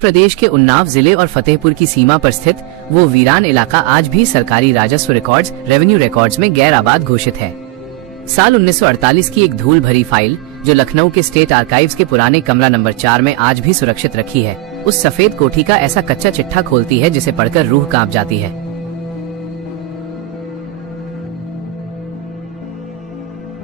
प्रदेश के उन्नाव जिले और फतेहपुर की सीमा पर स्थित वो वीरान इलाका आज भी सरकारी राजस्व रिकॉर्ड्स, रेवेन्यू रिकॉर्ड्स में गैर आबाद घोषित है। साल 1948 की एक धूल भरी फाइल जो लखनऊ के स्टेट आर्काइव्स के पुराने कमरा नंबर 4 में आज भी सुरक्षित रखी है, उस सफेद कोठी का ऐसा कच्चा चिट्ठा खोलती है जिसे पढ़कर रूह कांप जाती है।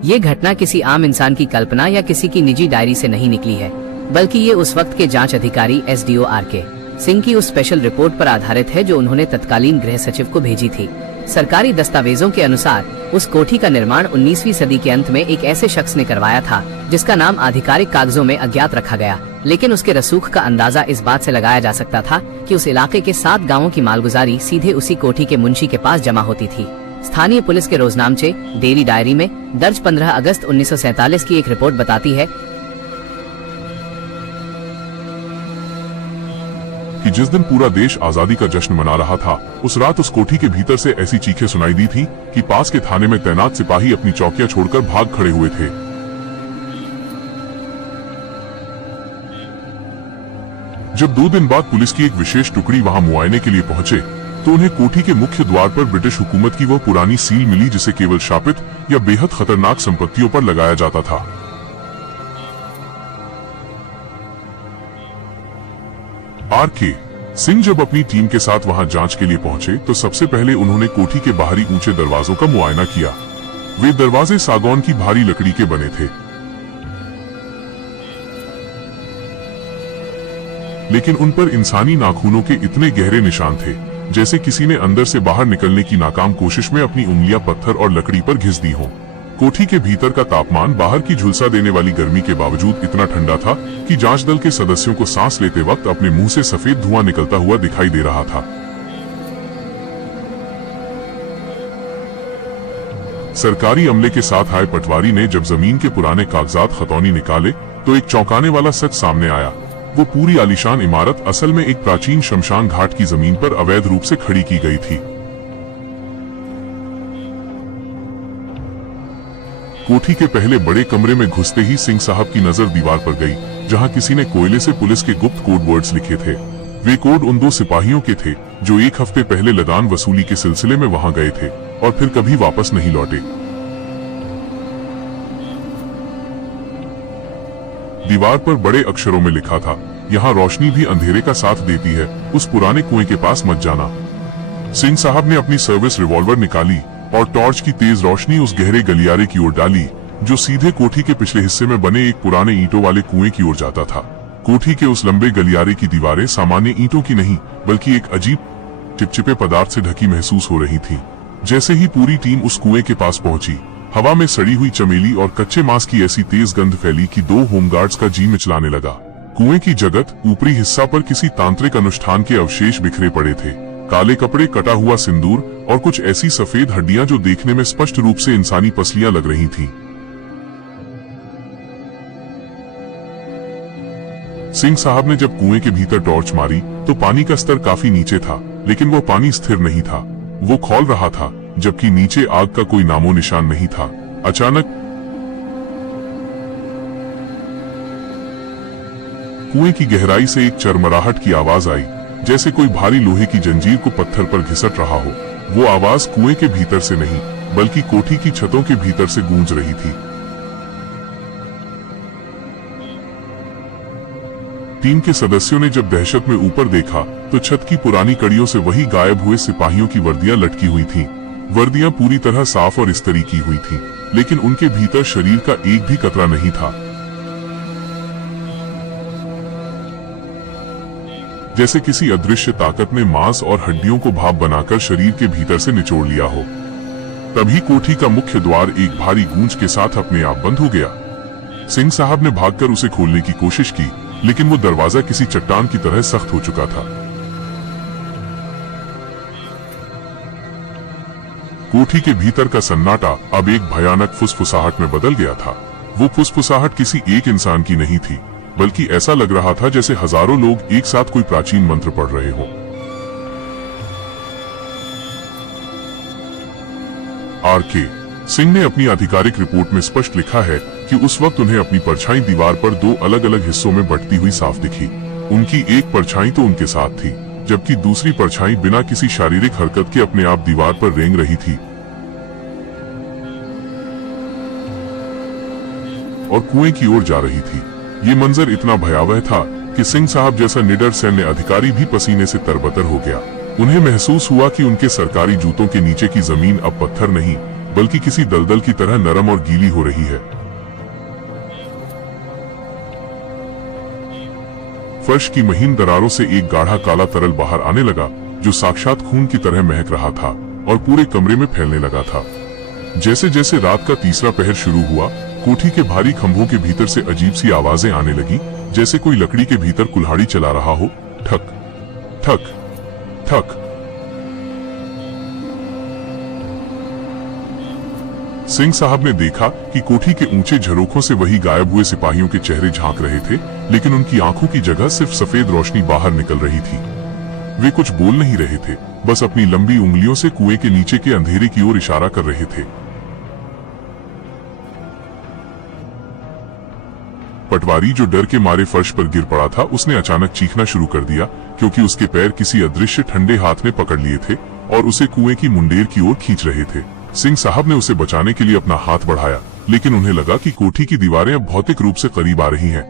ये घटना किसी आम इंसान की कल्पना या किसी की निजी डायरी से नहीं निकली है, बल्कि ये उस वक्त के जांच अधिकारी एसडीओ आरके सिंह की उस स्पेशल रिपोर्ट पर आधारित है जो उन्होंने तत्कालीन गृह सचिव को भेजी थी। सरकारी दस्तावेजों के अनुसार उस कोठी का निर्माण 19वीं सदी के अंत में एक ऐसे शख्स ने करवाया था जिसका नाम आधिकारिक कागजों में अज्ञात रखा गया, लेकिन उसके रसूख का अंदाजा इस बात से लगाया जा सकता था कि उस इलाके के 7 गाँवों की मालगुजारी सीधे उसी कोठी के मुंशी के पास जमा होती थी। स्थानीय पुलिस के रोजनामचे डेली डायरी में दर्ज 15 अगस्त 1947 की एक रिपोर्ट बताती है कि जिस दिन पूरा देश आजादी का जश्न मना रहा था, उस रात उस कोठी के भीतर से ऐसी चीखें सुनाई दी थी कि पास के थाने में तैनात सिपाही अपनी चौकियां छोड़कर भाग खड़े हुए थे। जब 2 दिन बाद पुलिस की एक विशेष टुकड़ी वहां मुआयने के लिए पहुंचे तो उन्हें कोठी के मुख्य द्वार पर ब्रिटिश हुकूमत की वह पुरानी सील मिली जिसे केवल शापित या बेहद खतरनाक संपत्तियों पर लगाया जाता था। आरके सिंह जब अपनी टीम के साथ वहां जांच के लिए पहुंचे तो सबसे पहले उन्होंने कोठी के बाहरी ऊंचे दरवाजों का मुआयना किया। वे दरवाजे सागौन की भारी लकड़ी के बने थे, लेकिन उन पर इंसानी नाखूनों के इतने गहरे निशान थे जैसे किसी ने अंदर से बाहर निकलने की नाकाम कोशिश में अपनी उंगलियां पत्थर और लकड़ी पर घिस दी हों। कोठी के भीतर का तापमान बाहर की झुलसा देने वाली गर्मी के बावजूद इतना ठंडा था कि जांच दल के सदस्यों को सांस लेते वक्त अपने मुंह से सफेद धुआं निकलता हुआ दिखाई दे रहा था। सरकारी अमले के साथ आए पटवारी ने जब जमीन के पुराने कागजात खतौनी निकाले तो एक चौंकाने वाला सच सामने आया। वो पूरी आलीशान इमारत असल में एक प्राचीन शमशान घाट की जमीन पर अवैध रूप से खड़ी की गई थी। कोठी के पहले बड़े कमरे में घुसते ही सिंह साहब की नजर दीवार पर गई, जहां किसी ने कोयले से पुलिस के गुप्त कोड वर्ड्स लिखे थे। वे कोड उन 2 सिपाहियों के थे जो 1 हफ्ते पहले लदान वसूली के सिलसिले में वहां गए थे और फिर कभी वापस नहीं लौटे। दीवार पर बड़े अक्षरों में लिखा था, यहाँ रोशनी भी अंधेरे का साथ देती है, उस पुराने कुएं के पास मत जाना। सिंह साहब ने अपनी सर्विस रिवॉल्वर निकाली और टॉर्च की तेज रोशनी उस गहरे गलियारे की ओर डाली जो सीधे कोठी के पिछले हिस्से में बने एक पुराने ईंटों वाले कुएं की ओर जाता था। कोठी के उस लंबे गलियारे की दीवारें सामान्य ईंटों की नहीं बल्कि एक अजीब चिपचिपे पदार्थ से ढकी महसूस हो रही थी। जैसे ही पूरी टीम उस कुएं के पास पहुंची, हवा में सड़ी हुई चमेली और कच्चे मांस की ऐसी तेज गंध फैली कि 2 होमगार्ड्स का जी मिचलाने लगा। कुएं की जगत ऊपरी हिस्सा पर किसी तांत्रिक अनुष्ठान के अवशेष बिखरे पड़े थे। काले कपड़े, कटा हुआ सिंदूर और कुछ ऐसी सफेद हड्डियां जो देखने में स्पष्ट रूप से इंसानी पसलियां लग रही थीं। सिंह साहब ने जब कुएं के भीतर टॉर्च मारी तो पानी का स्तर काफी नीचे था, लेकिन वो पानी स्थिर नहीं था। वो खौल रहा था, जबकि नीचे आग का कोई नामो निशान नहीं था। अचानक कुएं की गहराई से एक चरमराहट की आवाज आई, जैसे कोई भारी लोहे की जंजीर को पत्थर पर घिसट रहा हो। वो आवाज कुएं के भीतर से नहीं बल्कि कोठी की छतों के भीतर से गूंज रही थी। टीम के सदस्यों ने जब दहशत में ऊपर देखा तो छत की पुरानी कड़ियों से वही गायब हुए सिपाहियों की वर्दियां लटकी हुई थीं। वर्दियां पूरी तरह साफ और इस्त्री की हुई थीं, लेकिन उनके भीतर शरीर का एक भी कतरा नहीं था। जैसे किसी अदृश्य ताकत ने मांस और हड्डियों को भाप बनाकर शरीर के भीतर से निचोड़ लिया हो। तभी कोठी का मुख्य द्वार एक भारी गूंज के साथ अपने आप बंद हो गया। सिंह साहब ने भागकर उसे खोलने की कोशिश की, लेकिन वो दरवाजा किसी चट्टान की तरह सख्त हो चुका था। कोठी के भीतर का सन्नाटा अब एक भयानक फुसफुसाहट में बदल गया था। वो फुसफुसाहट किसी एक इंसान की नहीं थी, बल्कि ऐसा लग रहा था जैसे हजारों लोग एक साथ कोई प्राचीन मंत्र पढ़ रहे हों। आरके सिंह ने अपनी आधिकारिक रिपोर्ट में स्पष्ट लिखा है कि उस वक्त उन्हें अपनी परछाई दीवार पर 2 अलग अलग हिस्सों में बंटती हुई साफ दिखी। उनकी एक परछाई तो उनके साथ थी, जबकि दूसरी परछाई बिना किसी शारीरिक हरकत के अपने आप दीवार पर रेंग रही थी और कुएं की ओर जा रही थी। ये मंजर इतना भयावह था कि सिंह साहब जैसा निडर सैन्य अधिकारी भी पसीने से तरबतर हो गया। उन्हें महसूस हुआ कि उनके सरकारी जूतों के नीचे की जमीन अब पत्थर नहीं बल्कि किसी दलदल की तरह नरम और गीली हो रही है। फर्श की महीन दरारों से एक गाढ़ा काला तरल बाहर आने लगा, जो साक्षात खून की तरह महक रहा था और पूरे कमरे में फैलने लगा था। जैसे जैसे रात का तीसरा पहर शुरू हुआ, कोठी के भारी खंभों के भीतर से अजीब सी आवाजें आने लगी, जैसे कोई लकड़ी के भीतर कुल्हाड़ी चला रहा हो। ठक ठक ठक। सिंह साहब ने देखा कि कोठी के ऊंचे झरोखों से वही गायब हुए सिपाहियों के चेहरे झांक रहे थे, लेकिन उनकी आंखों की जगह सिर्फ सफेद रोशनी बाहर निकल रही थी। वे कुछ बोल नहीं रहे थे, बस अपनी लंबी उंगलियों से कुएं के नीचे के अंधेरे की ओर इशारा कर रहे थे। पटवारी, जो डर के मारे फर्श पर गिर पड़ा था, उसने अचानक चीखना शुरू कर दिया, क्योंकि उसके पैर किसी अदृश्य ठंडे हाथ ने पकड़ लिए थे और उसे कुएं की मुंडेर की ओर खींच रहे थे। सिंह साहब ने उसे बचाने के लिए अपना हाथ बढ़ाया, लेकिन उन्हें लगा कि कोठी की दीवारें अब भौतिक रूप से करीब आ रही हैं,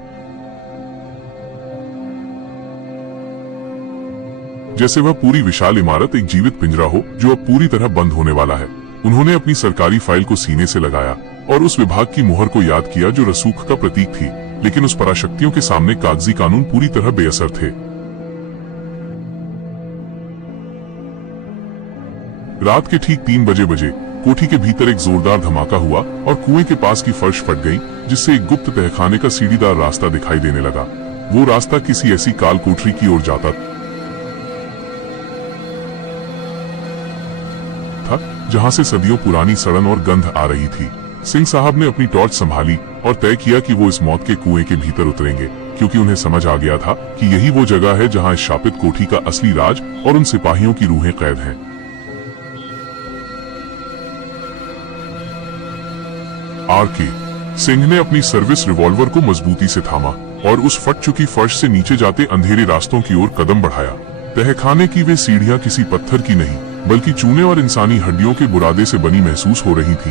जैसे वह पूरी विशाल इमारत एक जीवित पिंजरा हो जो अब पूरी तरह बंद होने वाला है। उन्होंने अपनी सरकारी फाइल को सीने से लगाया और उस विभाग की मुहर को याद किया जो रसूख का प्रतीक थी, लेकिन उस पराशक्तियों के सामने कागजी कानून पूरी तरह बेअसर थे। रात के ठीक 3 बजे कोठी के भीतर एक जोरदार धमाका हुआ और कुएं के पास की फर्श फट गई, जिससे एक गुप्त तहखाने का सीढ़ीदार रास्ता दिखाई देने लगा। वो रास्ता किसी ऐसी काल कोठरी की ओर जाता था जहां से सदियों पुरानी सड़न और गंध आ रही थी। सिंह साहब ने अपनी टॉर्च संभाली और तय किया कि वो इस मौत के कुएं के भीतर उतरेंगे, क्योंकि उन्हें समझ आ गया था कि यही वो जगह है जहां इस शापित कोठी का असली राज और उन सिपाहियों की रूहें कैद हैं। आर.के. सिंह ने अपनी सर्विस रिवॉल्वर को मजबूती से थामा और उस फट चुकी फर्श से नीचे जाते अंधेरे रास्तों की ओर कदम बढ़ाया। तहखाने की वे सीढ़ियां किसी पत्थर की नहीं बल्कि चूने और इंसानी हड्डियों के बुरादे से बनी महसूस हो रही थी।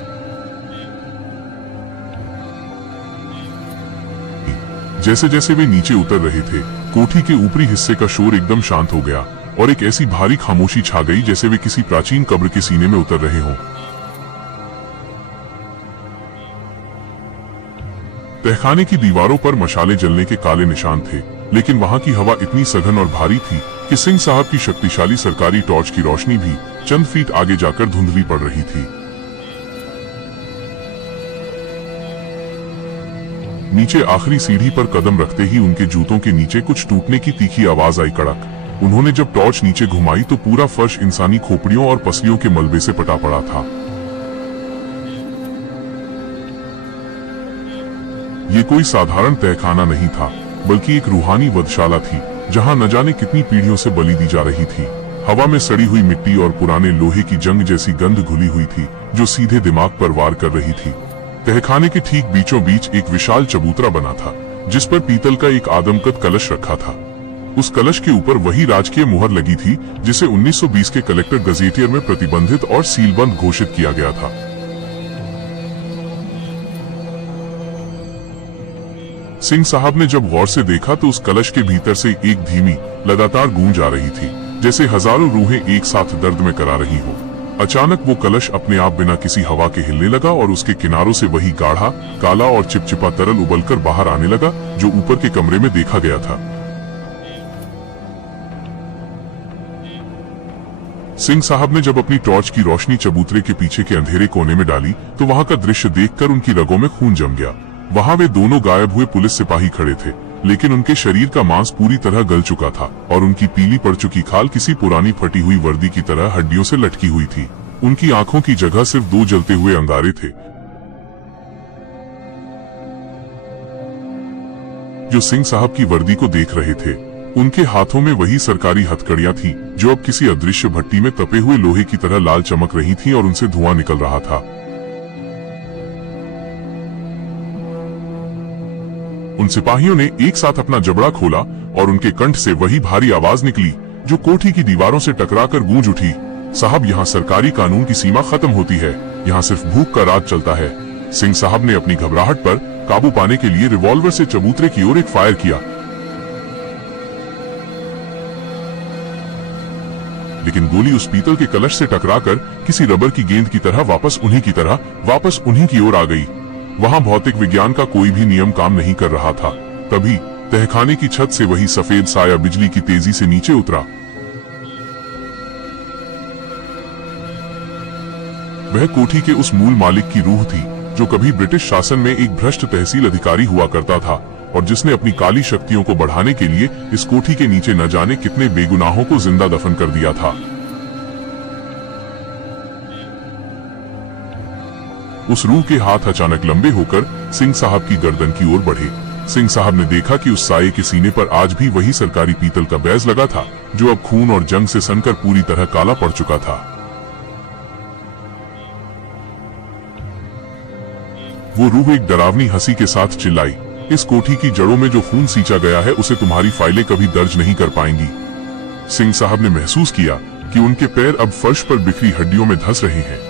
जैसे जैसे वे नीचे उतर रहे थे, कोठी के ऊपरी हिस्से का शोर एकदम शांत हो गया और एक ऐसी भारी खामोशी छा गई जैसे वे किसी प्राचीन कब्र के सीने में उतर रहे हों। तहखाने की दीवारों पर मशाले जलने के काले निशान थे, लेकिन वहां की हवा इतनी सघन और भारी थी कि सिंह साहब की शक्तिशाली सरकारी टॉर्च की रोशनी भी चंद फीट आगे जाकर धुंधली पड़ रही थी। नीचे आखिरी सीढ़ी पर कदम रखते ही उनके जूतों के नीचे कुछ टूटने की तीखी आवाज आई। कड़क। उन्होंने जब टॉर्च नीचे घुमाई तो पूरा फर्श इंसानी खोपड़ियों और पसलियों के मलबे से पटा पड़ा था। ये कोई साधारण तहखाना नहीं था, बल्कि एक रूहानी वधशाला थी, जहां न जाने कितनी पीढ़ियों से बलि दी जा रही थी। हवा में सड़ी हुई मिट्टी और पुराने लोहे की जंग जैसी गंध घुली हुई थी, जो सीधे दिमाग पर वार कर रही थी। तहखाने के ठीक बीचों बीच एक विशाल चबूतरा बना था, जिस पर पीतल का एक आदमकद कलश रखा था। उस कलश के ऊपर वही राजकीय मुहर लगी थी जिसे 1920 के कलेक्टर गजेटियर में प्रतिबंधित और सीलबंद घोषित किया गया था। सिंह साहब ने जब गौर से देखा तो उस कलश के भीतर से एक धीमी लगातार गूंज आ रही थी, जैसे हजारों रूहें एक साथ दर्द में करा रही हो। अचानक वो कलश अपने आप बिना किसी हवा के हिलने लगा और उसके किनारों से वही गाढ़ा काला और चिपचिपा तरल उबलकर बाहर आने लगा जो ऊपर के कमरे में देखा गया था। सिंह साहब ने जब अपनी टॉर्च की रोशनी चबूतरे के पीछे के अंधेरे कोने में डाली तो वहां का दृश्य देखकर उनकी रगों में खून जम गया। वहां वे दोनों गायब हुए पुलिस सिपाही खड़े थे, लेकिन उनके शरीर का मांस पूरी तरह गल चुका था और उनकी पीली पड़ चुकी खाल किसी पुरानी फटी हुई वर्दी की तरह हड्डियों से लटकी हुई थी। उनकी आंखों की जगह सिर्फ 2 जलते हुए अंगारे थे, जो सिंह साहब की वर्दी को देख रहे थे। उनके हाथों में वही सरकारी हथकड़ियां थीं, जो अब किसी अदृश्य भट्टी में तपे हुए लोहे की तरह लाल चमक रही थीं और उनसे धुआं निकल रहा था। उन सिपाहियों ने एक साथ अपना जबड़ा खोला और उनके कंठ से वही भारी आवाज निकली जो कोठी की दीवारों से टकराकर गूंज उठी। साहब, यहाँ सरकारी कानून की सीमा खत्म होती है, यहाँ सिर्फ भूख का राज चलता है। सिंह साहब ने अपनी घबराहट पर काबू पाने के लिए रिवॉल्वर से चबूतरे की ओर एक फायर किया, लेकिन गोली उस पीतल के कलश से टकराकर किसी रबर की गेंद की तरह वापस उन्हीं की ओर आ गई। वहां भौतिक विज्ञान का कोई भी नियम काम नहीं कर रहा था। तभी तहखाने की छत से वही सफेद साया बिजली की तेजी से नीचे उतरा। वह कोठी के उस मूल मालिक की रूह थी जो कभी ब्रिटिश शासन में एक भ्रष्ट तहसील अधिकारी हुआ करता था और जिसने अपनी काली शक्तियों को बढ़ाने के लिए इस कोठी के नीचे न जाने कितने बेगुनाहों को जिंदा दफन कर दिया था। उस रूह के हाथ अचानक लंबे होकर सिंह साहब की गर्दन की ओर बढ़े। सिंह साहब ने देखा कि उस साये के सीने पर आज भी वही सरकारी पीतल का बैज लगा था जो अब खून और जंग से सनकर पूरी तरह काला पड़ चुका था। वो रूह एक डरावनी हंसी के साथ चिल्लाई, इस कोठी की जड़ों में जो खून सींचा गया है उसे तुम्हारी फाइलें कभी दर्ज नहीं कर पाएंगी। सिंह साहब ने महसूस किया कि उनके पैर अब फर्श पर बिखरी हड्डियों में धंस रहे हैं।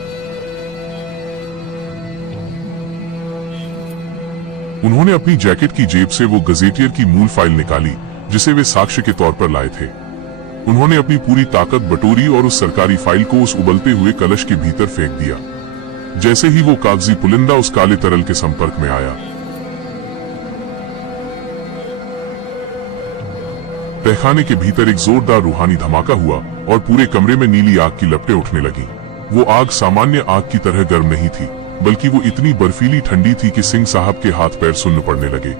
उन्होंने अपनी जैकेट की जेब से वो गजेटियर की मूल फाइल निकाली जिसे वे साक्ष्य के तौर पर लाए थे। उन्होंने अपनी पूरी ताकत बटोरी और उस सरकारी फाइल को उस उबलते हुए कलश के भीतर फेंक दिया। जैसे ही वो कागजी पुलिंदा उस काले तरल के संपर्क में आया, तहखाने के भीतर एक जोरदार रूहानी धमाका हुआ और पूरे कमरे में नीली आग की लपटें उठने लगी। वो आग सामान्य आग की तरह गर्म नहीं थी, बल्कि वो इतनी बर्फीली ठंडी थी कि सिंह साहब के हाथ पैर सुन्न पड़ने लगे।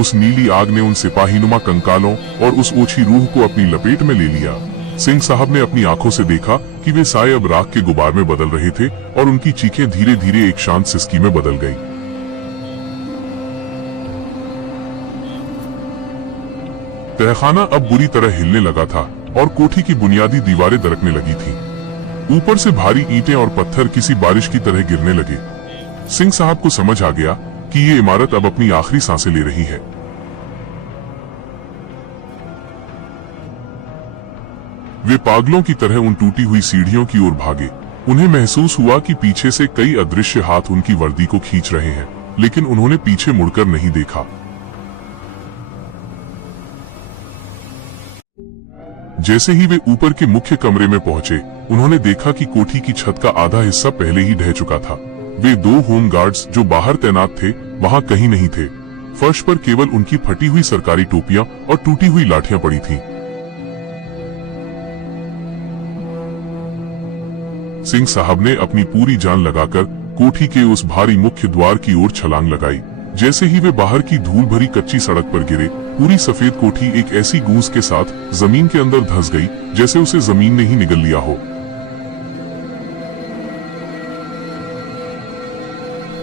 उस नीली आग ने उन सिपाहीनुमा कंकालों और उस ओछी रूह को अपनी लपेट में ले लिया। सिंह साहब ने अपनी आंखों से देखा कि वे साए अब राख के गुबार में बदल रहे थे और उनकी चीखें धीरे धीरे एक शांत सिसकी में बदल गई। तहखाना अब बुरी तरह हिलने लगा था और कोठी की बुनियादी दीवारें दरकने लगी थीं। ऊपर से भारी ईंटें और पत्थर किसी बारिश की तरह गिरने लगे। सिंह साहब को समझ आ गया कि ये इमारत अब अपनी आखिरी सांसें ले रही है। वे पागलों की तरह उन टूटी हुई सीढ़ियों की ओर भागे। उन्हें महसूस हुआ कि पीछे से कई अदृश्य हाथ उनकी वर्दी को खींच रहे हैं, लेकिन उन्होंने पीछे मुड़कर नहीं देखा। जैसे ही वे ऊपर के मुख्य कमरे में पहुंचे, उन्होंने देखा कि कोठी की छत का आधा हिस्सा पहले ही ढह चुका था। वे 2 होम गार्ड्स जो बाहर तैनात थे वहां कहीं नहीं थे। फर्श पर केवल उनकी फटी हुई सरकारी टोपियां और टूटी हुई लाठियां पड़ी थीं। सिंह साहब ने अपनी पूरी जान लगाकर कोठी के उस भारी मुख्य द्वार की ओर छलांग लगाई। जैसे ही वे बाहर की धूल भरी कच्ची सड़क पर गिरे, पूरी सफेद कोठी एक ऐसी गूंज के साथ जमीन के अंदर धंस गई जैसे उसे जमीन ने ही निगल लिया हो।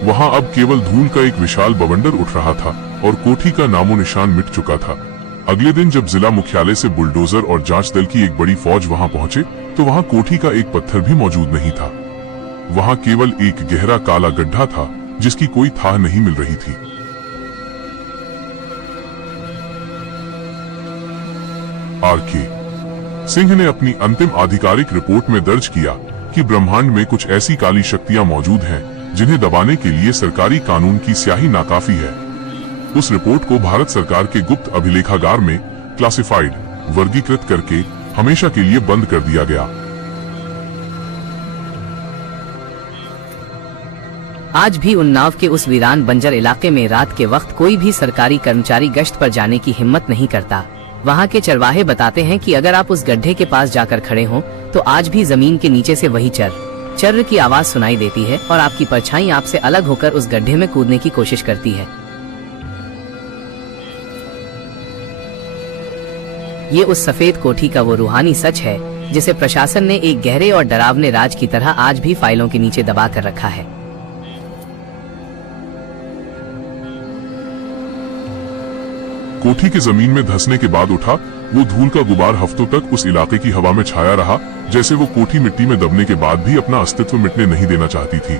वहां अब केवल धूल का एक विशाल बवंडर उठ रहा था और कोठी का नामो निशान मिट चुका था। अगले दिन जब जिला मुख्यालय से बुलडोजर और जांच दल की एक बड़ी फौज वहां पहुंचे तो वहां कोठी का एक पत्थर भी मौजूद नहीं था। वहां केवल एक गहरा काला गड्ढा था जिसकी कोई थाह नहीं मिल रही थी। आर.के. सिंह ने अपनी अंतिम आधिकारिक रिपोर्ट में दर्ज किया कि ब्रह्मांड में कुछ ऐसी काली शक्तियां मौजूद हैं जिन्हें दबाने के लिए सरकारी कानून की स्याही नाकाफी है। उस रिपोर्ट को भारत सरकार के गुप्त अभिलेखागार में क्लासिफाइड वर्गीकृत करके हमेशा के लिए बंद कर दिया गया। आज भी उन्नाव के उस वीरान बंजर इलाके में रात के वक्त कोई भी सरकारी कर्मचारी गश्त पर जाने की हिम्मत नहीं करता। वहाँ के चरवाहे बताते हैं कि अगर आप उस गड्ढे के पास जाकर खड़े हों तो आज भी जमीन के नीचे से वही चर्र की आवाज सुनाई देती है और आपकी परछाई आपसे अलग होकर उस गड्ढे में कूदने की कोशिश करती है। ये उस सफेद कोठी का वो रूहानी सच है जिसे प्रशासन ने एक गहरे और डरावने राज की तरह आज भी फाइलों के नीचे दबा कर रखा है। कोठी के जमीन में धंसने के बाद उठा वो धूल का गुबार हफ्तों तक उस इलाके की हवा में छाया रहा, जैसे वो कोठी मिट्टी में दबने के बाद भी अपना अस्तित्व मिटने नहीं देना चाहती थी।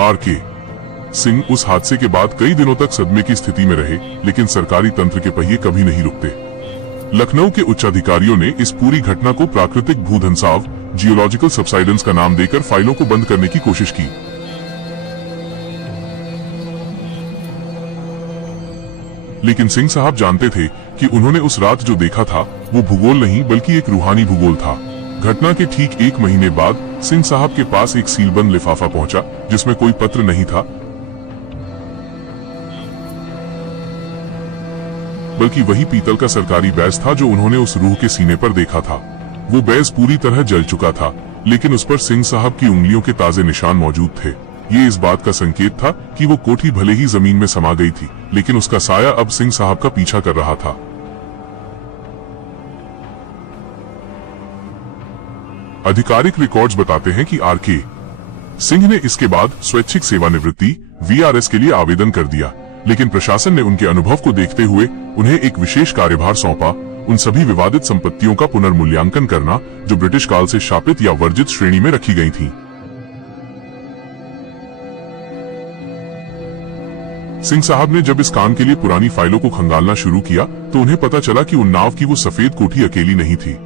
आर.के. सिंह उस हादसे के बाद कई दिनों तक सदमे की स्थिति में रहे, लेकिन सरकारी तंत्र के पहिए कभी नहीं रुकते। लखनऊ के उच्च अधिकारियों ने इस पूरी घटना को प्राकृतिक भूधंसाव, जियोलॉजिकल सबसाइडेंस का नाम देकर फाइलों को बंद करने की कोशिश की। लेकिन सिंह साहब जानते थे कि उन्होंने उस रात जो देखा था वो भूगोल नहीं बल्कि एक रूहानी भूगोल था। घटना के ठीक 1 महीने बाद सिंह साहब के पास एक सीलबंद लिफाफा पहुंचा जिसमें कोई पत्र नहीं था, बल्कि वही पीतल का सरकारी बैज था जो उन्होंने उस रूह के सीने पर देखा था। वो बैज पूरी तरह जल चुका था, लेकिन उस पर सिंह साहब की उंगलियों के ताजे निशान मौजूद थे। ये इस बात का संकेत था कि वो कोठी भले ही जमीन में समा गई थी, लेकिन उसका साया अब सिंह साहब का पीछा कर रहा था। आधिकारिक रिकॉर्ड्स बताते हैं कि आर.के. सिंह ने इसके बाद स्वैच्छिक सेवानिवृत्ति (वीआरएस) के लिए आवेदन कर दिया, लेकिन प्रशासन ने उनके अनुभव को देखते हुए उन्हें एक विशेष कार्यभार सौंपा, उन सभी विवादित संपत्तियों का पुनर्मूल्यांकन करना जो ब्रिटिश काल से शापित या वर्जित श्रेणी में रखी गई थीं। सिंह साहब ने जब इस काम के लिए पुरानी फाइलों को खंगालना शुरू किया तो उन्हें पता चला कि उन्नाव की वो सफेद कोठी अकेली नहीं थी।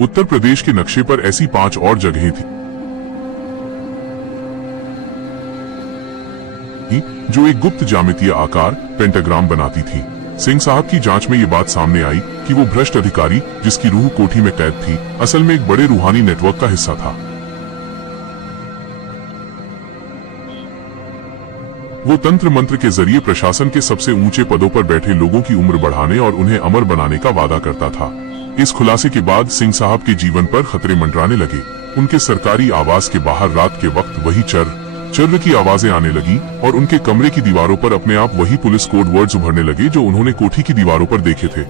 उत्तर प्रदेश के नक्शे पर ऐसी 5 और जगहें थी जो एक गुप्त ज्यामितीय आकार पेंटाग्राम बनाती थी। सिंह साहब की जांच में ये बात सामने आई कि वो भ्रष्ट अधिकारी जिसकी रूह कोठी में कैद थी, असल में एक बड़े रूहानी नेटवर्क का हिस्सा था। वो तंत्र मंत्र के जरिए प्रशासन के सबसे ऊंचे पदों पर बैठे लोगों की उम्र बढ़ाने और उन्हें अमर बनाने का वादा करता था। इस खुलासे के बाद सिंह साहब के जीवन पर खतरे मंडराने लगे। उनके सरकारी आवास के बाहर रात के वक्त वही चर्र की आवाजें आने लगी और उनके कमरे की दीवारों पर अपने आप वही पुलिस कोड वर्ड्स उभरने लगे जो उन्होंने कोठी की दीवारों पर देखे थे।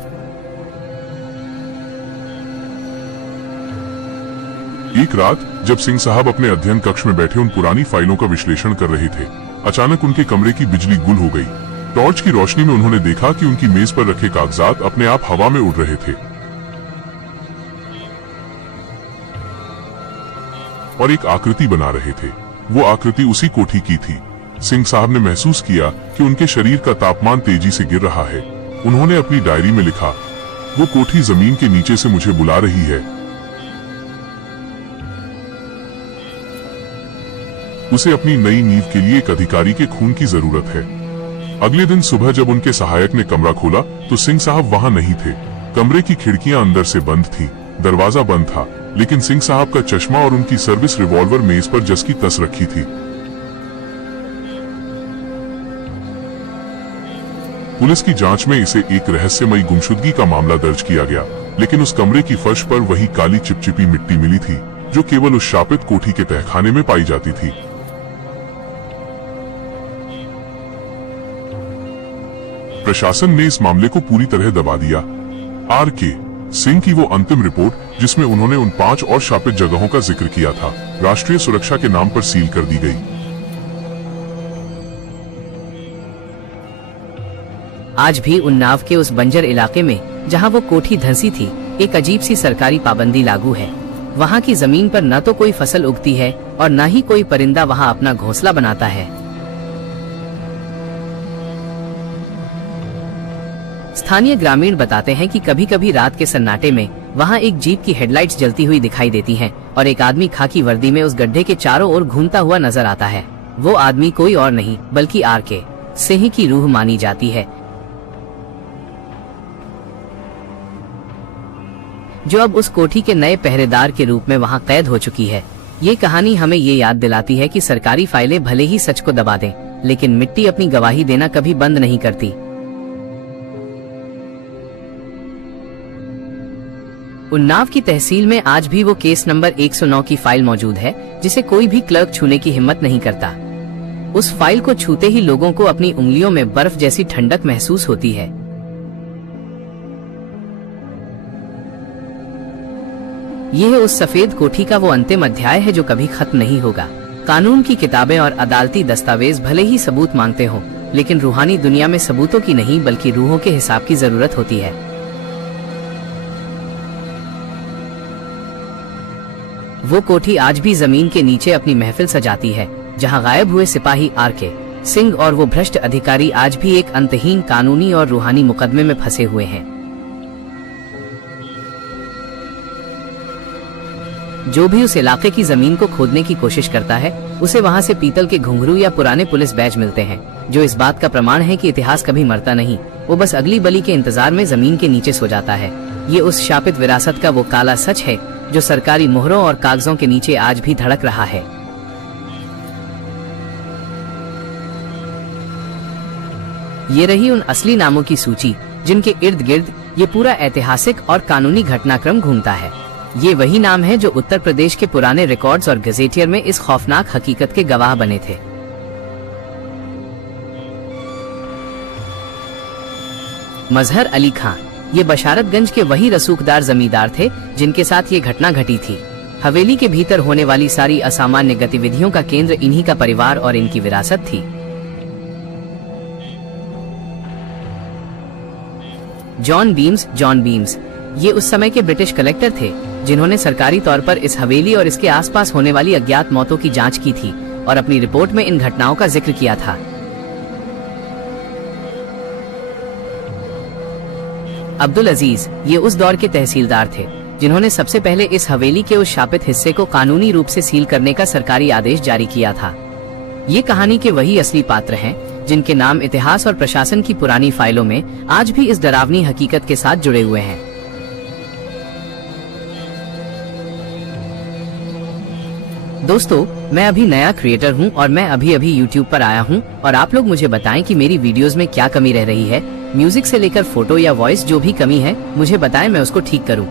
एक रात जब सिंह साहब अपने अध्ययन कक्ष में बैठे उन पुरानी फाइलों का विश्लेषण कर रहे थे, अचानक उनके कमरे की बिजली गुल हो गई। टॉर्च की रोशनी में उन्होंने देखा कि उनकी मेज पर रखे कागजात अपने आप हवा में उड़ रहे थे और एक आकृति बना रहे थे। वो आकृति उसी कोठी की थी। सिंह साहब ने महसूस किया कि उनके शरीर का तापमान तेजी से गिर रहा है। उन्होंने अपनी डायरी में लिखा, वो कोठी जमीन के नीचे से मुझे बुला रही है। उसे अपनी नई नींव के लिए एक अधिकारी के खून की जरूरत है। अगले दिन सुबह जब उनके सहायक ने कमरा खोला तो सिंह साहब वहां नहीं थे। कमरे की खिड़कियां अंदर से बंद थीं, दरवाजा बंद था, लेकिन सिंह साहब का चश्मा और उनकी सर्विस रिवॉल्वर मेज पर जस की तस रखी थी। पुलिस की जांच में इसे एक रहस्यमयी गुमशुदगी का मामला दर्ज किया गया, लेकिन उस कमरे की फर्श पर वही काली चिपचिपी मिट्टी मिली थी जो केवल उस शापित कोठी के तहखाने में पाई जाती थी। प्रशासन ने इस मामले को पूरी तरह दबा दिया। आर.के. सिंह की वो अंतिम रिपोर्ट जिसमें उन्होंने उन 5 और शापित जगहों का जिक्र किया था, राष्ट्रीय सुरक्षा के नाम पर सील कर दी गई। आज भी उन्नाव के उस बंजर इलाके में जहां वो कोठी धंसी थी, एक अजीब सी सरकारी पाबंदी लागू है। वहां की जमीन पर न तो कोई फसल उगती है और न ही कोई परिंदा वहां अपना घोंसला बनाता है। स्थानीय ग्रामीण बताते हैं कि कभी कभी रात के सन्नाटे में वहां एक जीप की हेडलाइट्स जलती हुई दिखाई देती हैं और एक आदमी खाकी वर्दी में उस गड्ढे के चारों ओर घूमता हुआ नजर आता है। वो आदमी कोई और नहीं बल्कि आर.के. सिंह की रूह मानी जाती है, जो अब उस कोठी के नए पहरेदार के रूप में वहां कैद हो चुकी है। ये कहानी हमें ये याद दिलाती है कि सरकारी फाइलें भले ही सच को दबा दें, लेकिन मिट्टी अपनी गवाही देना कभी बंद नहीं करती। उन्नाव की तहसील में आज भी वो केस नंबर 109 की फाइल मौजूद है जिसे कोई भी क्लर्क छूने की हिम्मत नहीं करता। उस फाइल को छूते ही लोगों को अपनी उंगलियों में बर्फ जैसी ठंडक महसूस होती है। यह उस सफेद कोठी का वो अंतिम अध्याय है जो कभी खत्म नहीं होगा। कानून की किताबें और अदालती दस्तावेज भले ही सबूत मांगते हों, लेकिन रूहानी दुनिया में सबूतों की नहीं बल्कि रूहों के हिसाब की जरूरत होती है। वो कोठी आज भी जमीन के नीचे अपनी महफिल सजाती है जहां गायब हुए सिपाही आर.के. सिंह और वो भ्रष्ट अधिकारी आज भी एक अंतहीन कानूनी और रूहानी मुकदमे में फंसे हुए हैं। जो भी उस इलाके की जमीन को खोदने की कोशिश करता है उसे वहां से पीतल के घुंघरू या पुराने पुलिस बैज मिलते हैं, जो इस बात का प्रमाण है कि इतिहास कभी मरता नहीं, वो बस अगली बलि के इंतजार में जमीन के नीचे सो जाता है। ये उस शापित विरासत का वो काला सच है जो सरकारी मोहरों और कागजों के नीचे आज भी धड़क रहा है। ये रही उन असली नामों की सूची जिनके इर्द गिर्द ये पूरा ऐतिहासिक और कानूनी घटनाक्रम घूमता है। ये वही नाम है जो उत्तर प्रदेश के पुराने रिकॉर्ड्स और गजेटियर में इस खौफनाक हकीकत के गवाह बने थे। मजहर अली खान, ये बशारतगंज के वही रसूखदार जमींदार थे जिनके साथ ये घटना घटी थी। हवेली के भीतर होने वाली सारी असामान्य गतिविधियों का केंद्र इन्हीं का परिवार और इनकी विरासत थी। जॉन बीम्स ये उस समय के ब्रिटिश कलेक्टर थे जिन्होंने सरकारी तौर पर इस हवेली और इसके आसपास होने वाली अज्ञात मौतों की जांच की थी और अपनी रिपोर्ट में इन घटनाओं का जिक्र किया था। अब्दुल अजीज, ये उस दौर के तहसीलदार थे जिन्होंने सबसे पहले इस हवेली के उस शापित हिस्से को कानूनी रूप से सील करने का सरकारी आदेश जारी किया था। ये कहानी के वही असली पात्र हैं जिनके नाम इतिहास और प्रशासन की पुरानी फाइलों में आज भी इस डरावनी हकीकत के साथ जुड़े हुए हैं। दोस्तों, मैं अभी नया क्रिएटर हूं और मैं अभी YouTube पर आया हूं और आप लोग मुझे बताएं कि मेरी वीडियोस में क्या कमी रह रही है। म्यूजिक से लेकर फोटो या वॉइस जो भी कमी है मुझे बताएं, मैं उसको ठीक करूं।